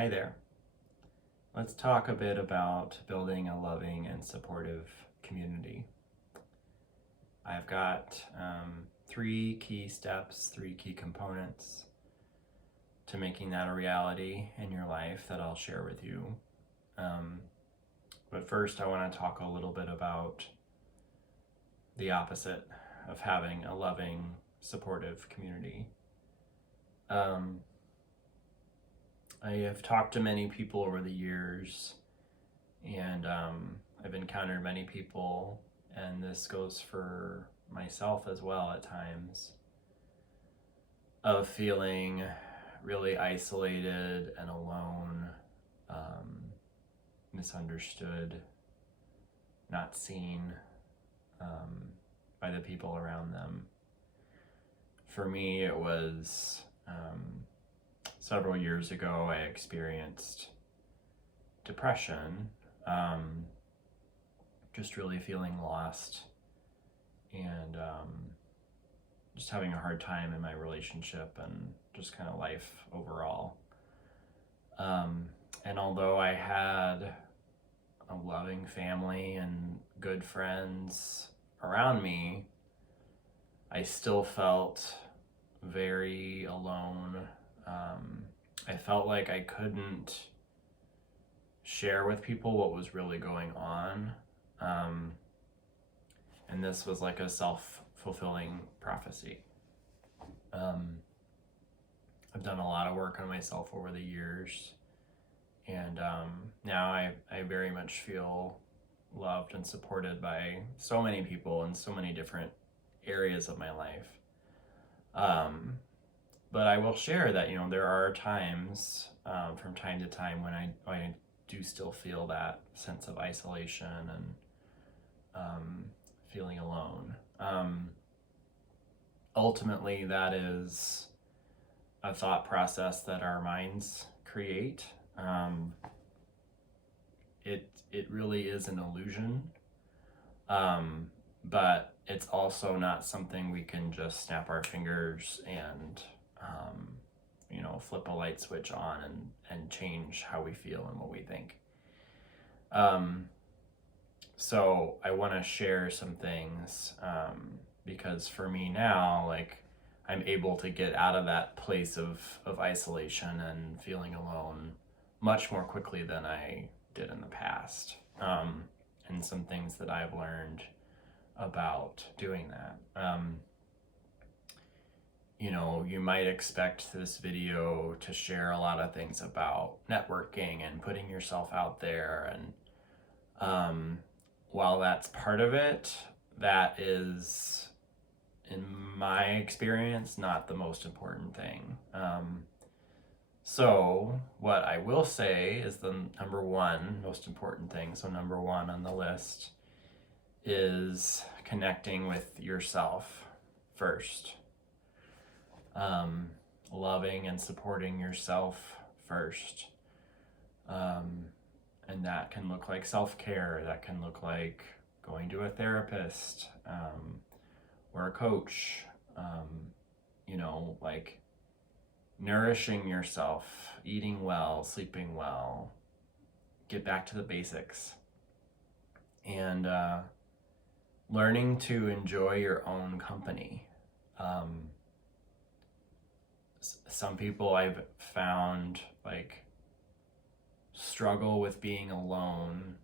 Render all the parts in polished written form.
Hi there. Let's talk a bit about building a loving and supportive community. I've got three key steps, three key components to making that a reality in your life that I'll share with you. But first, I want to talk a little bit about the opposite of having a loving, supportive community. I have talked to many people over the years, and I've encountered many people, and this goes for myself as well at times, of feeling really isolated and alone, misunderstood, not seen by the people around them. For me, it was several years ago, I experienced depression, just really feeling lost and just having a hard time in my relationship and just kind of life overall. And although I had a loving family and good friends around me, I still felt very alone. I felt like I couldn't share with people what was really going on. And this was like a self-fulfilling prophecy. I've done a lot of work on myself over the years, and now I very much feel loved and supported by so many people in so many different areas of my life. But I will share that, there are times from time to time when I do still feel that sense of isolation and feeling alone. Ultimately, that is a thought process that our minds create. It really is an illusion, but it's also not something we can just snap our fingers and flip a light switch on and change how we feel and what we think. So I want to share some things because for me now, I'm able to get out of that place of isolation and feeling alone much more quickly than I did in the past. And some things that I've learned about doing that. You might expect this video to share a lot of things about networking and putting yourself out there. And while that's part of it, that is, in my experience, not the most important thing. So what I will say is the number one most important thing, so number one on the list, is connecting with yourself first. Loving and supporting yourself first. And that can look like self-care. That can look like going to a therapist or a coach. Like nourishing yourself, eating well, sleeping well. Get back to the basics. And learning to enjoy your own company. Some people I've found struggle with being alone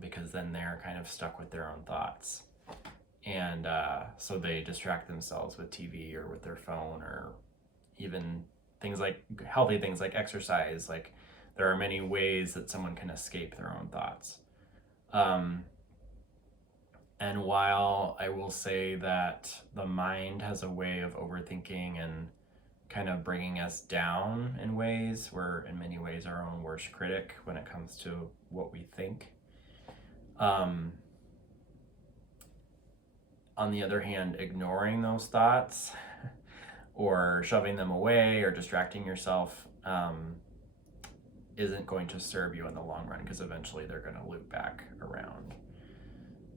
because then they're kind of stuck with their own thoughts. And so they distract themselves with TV or with their phone, or even healthy things like exercise. There are many ways that someone can escape their own thoughts. And while I will say that the mind has a way of overthinking and kind of bringing us down in ways, we're in many ways our own worst critic when it comes to what we think. On the other hand, ignoring those thoughts or shoving them away or distracting yourself isn't going to serve you in the long run, because eventually they're going to loop back around.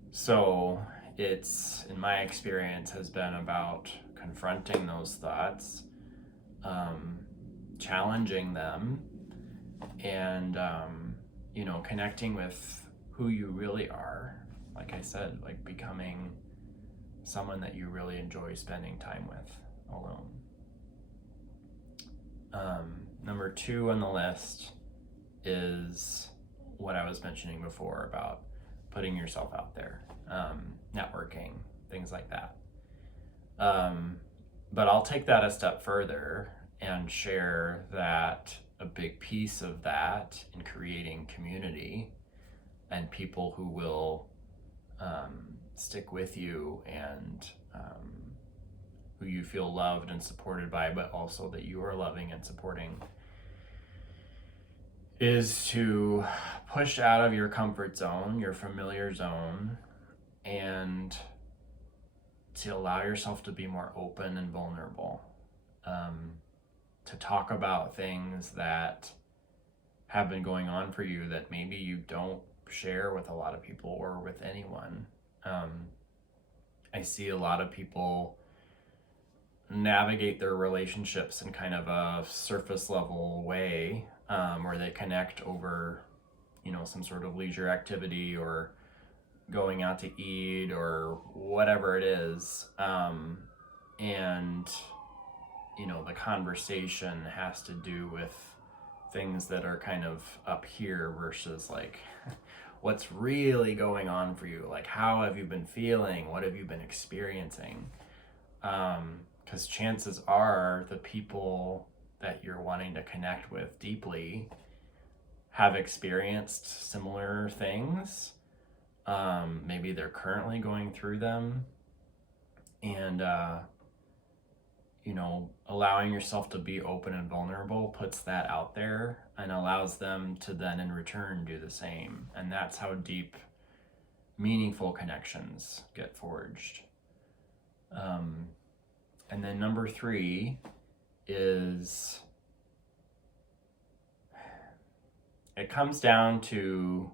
So it's, in my experience, has been about confronting those thoughts, challenging them, and connecting with who you really are. Like I said, like becoming someone that you really enjoy spending time with alone. Number 2 on the list is what I was mentioning before about putting yourself out there, networking, things like that. But I'll take that a step further and share that a big piece of that in creating community and people who will stick with you and who you feel loved and supported by, but also that you are loving and supporting, is to push out of your comfort zone, your familiar zone, and to allow yourself to be more open and vulnerable, to talk about things that have been going on for you that maybe you don't share with a lot of people or with anyone. I see a lot of people navigate their relationships in kind of a surface level way, where they connect over, some sort of leisure activity or going out to eat or whatever it is. And, the conversation has to do with things that are kind of up here versus like what's really going on for you. Like, how have you been feeling? What have you been experiencing? Because chances are the people that you're wanting to connect with deeply have experienced similar things. Maybe they're currently going through them, and allowing yourself to be open and vulnerable puts that out there and allows them to then in return do the same. And that's how deep, meaningful connections get forged. And then number 3 is, it comes down to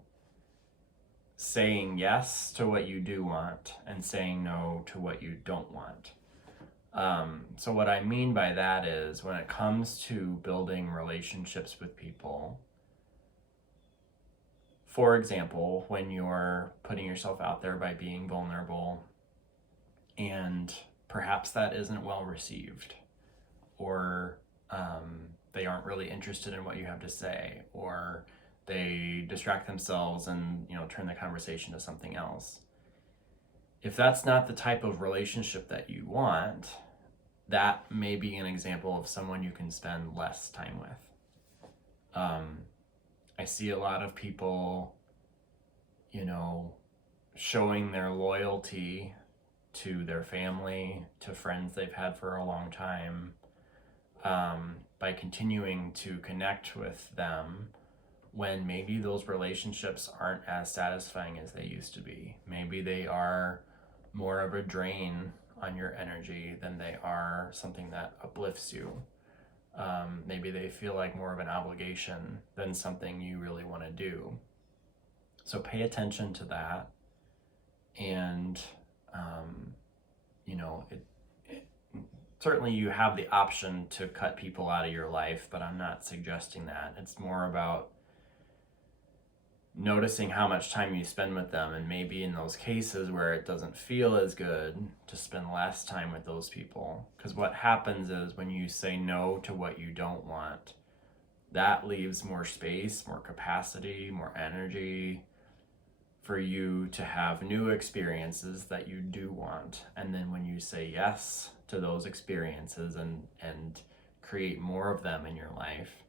saying yes to what you do want and saying no to what you don't want. So what I mean by that is, when it comes to building relationships with people, for example, when you're putting yourself out there by being vulnerable and perhaps that isn't well received, or they aren't really interested in what you have to say, or they distract themselves and turn the conversation to something else. If that's not the type of relationship that you want, that may be an example of someone you can spend less time with. I see a lot of people, showing their loyalty to their family, to friends they've had for a long time, by continuing to connect with them when maybe those relationships aren't as satisfying as they used to be. Maybe they are more of a drain on your energy than they are something that uplifts you. Maybe they feel like more of an obligation than something you really want to do. So pay attention to that. And, certainly you have the option to cut people out of your life, but I'm not suggesting that. It's more about noticing how much time you spend with them, and maybe in those cases where it doesn't feel as good, to spend less time with those people. Because what happens is, when you say no to what you don't want, that leaves more space, more capacity, more energy for you to have new experiences that you do want. And then when you say yes to those experiences and create more of them in your life,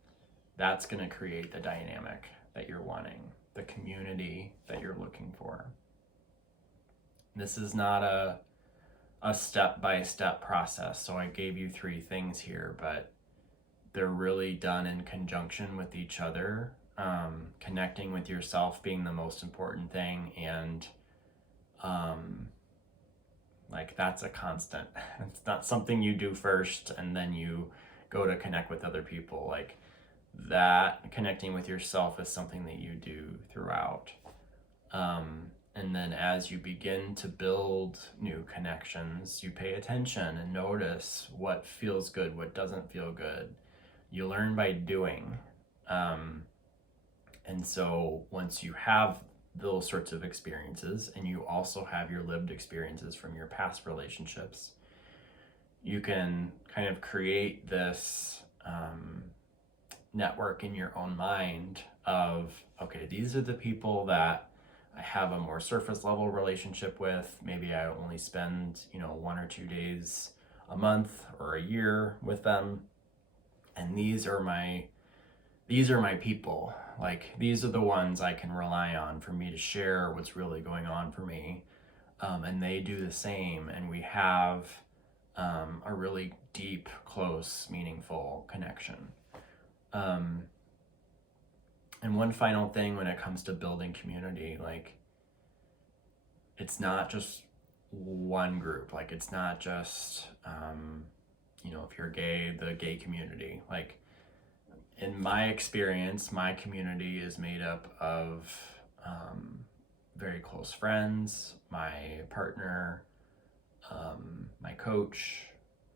that's going to create the dynamic that you're wanting, the community that you're looking for. This is not a step-by-step process. So I gave you 3 things here, but they're really done in conjunction with each other. Connecting with yourself being the most important thing, and that's a constant. It's not something you do first and then you go to connect with other people. Like, that connecting with yourself is something that you do throughout. And then as you begin to build new connections, you pay attention and notice what feels good, what doesn't feel good. You learn by doing. And so once you have those sorts of experiences and you also have your lived experiences from your past relationships, you can kind of create this network in your own mind of, okay, these are the people that I have a more surface level relationship with. Maybe I only spend, 1 or 2 days a month or a year with them. And these are my people. Like, these are the ones I can rely on for me to share what's really going on for me. And they do the same. And we have a really deep, close, meaningful connection. And one final thing when it comes to building community, like, it's not just one group. Like, it's not just, if you're gay, the gay community. Like, in my experience, my community is made up of very close friends, my partner, my coach,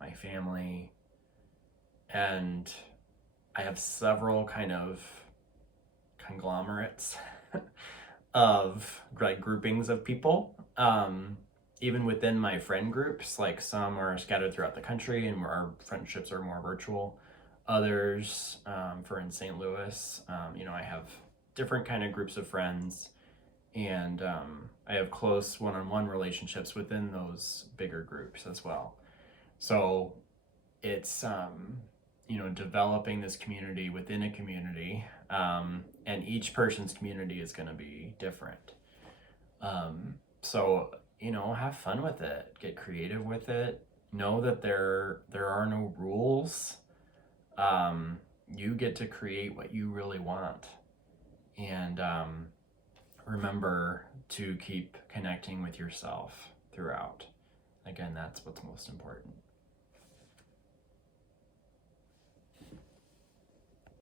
my family, and I have several kind of conglomerates of like groupings of people. Even within my friend groups, like some are scattered throughout the country and our friendships are more virtual. Others, for in St. Louis, I have different kind of groups of friends, and I have close one-on-one relationships within those bigger groups as well. So it's developing this community within a community, and each person's community is going to be different. So have fun with it, get creative with it, know that there are no rules. You get to create what you really want, and remember to keep connecting with yourself throughout. Again, that's what's most important.